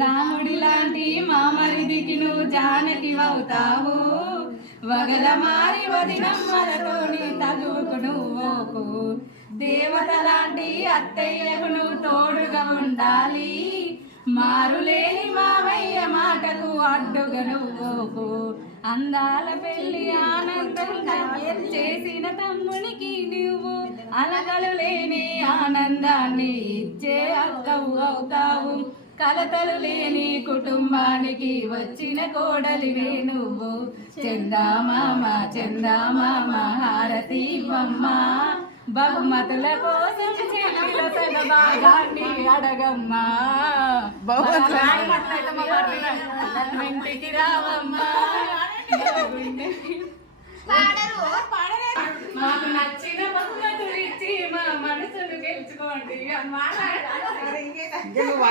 రాముడి లాంటి మామరిదికి నువ్వు జానకి అవుతావు, వగల మారి వదినమ్మలతోని తగుకు నువ్వుకు, దేవత లాంటి అత్తయ్యకు నువ్వు తోడుగా ఉండాలి, మారులేని మావయ్య మాటకు అడ్డుగా నువ్వుకు, అందాల పెళ్లి ఆనందంగా చేసిన తమ్మునికి నువ్వు అలకలు లేని ఆనందాన్ని ఇచ్చే అక్కవు అవుతావు, కలతలు లేని కుటుంబానికి వచ్చిన కోడలివే నువ్వు, చందామామ చందామామ హారతి బొమ్మ, బహుమతుల కోసం చెల్లిల సగభాగాన్ని అడగమ్మా, ఇంటికి రావమ్మా, మాకు నచ్చిన బహుమతులు ఇచ్చి మా మనసును గెలుచుకోండి.